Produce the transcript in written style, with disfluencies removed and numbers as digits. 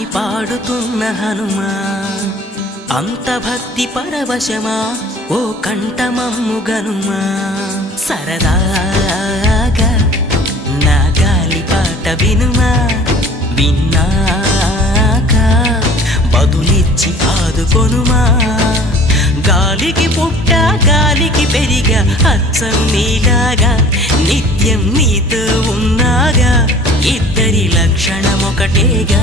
అని పాడుతున్న హనుమా అంత భక్తి పరవశమా ఓ కంఠమమ్ము గనుమా సరదాగా నా గాలి పాట వినుమా విన్నాక బదులిచ్చి ఆదుకొనుమా గాలికి పుట్ట గాలికి పెరిగా అచ్చం నీలాగా నిత్యం నీతో ఉన్నాగా ఇద్దరి లక్షణమొకటేగా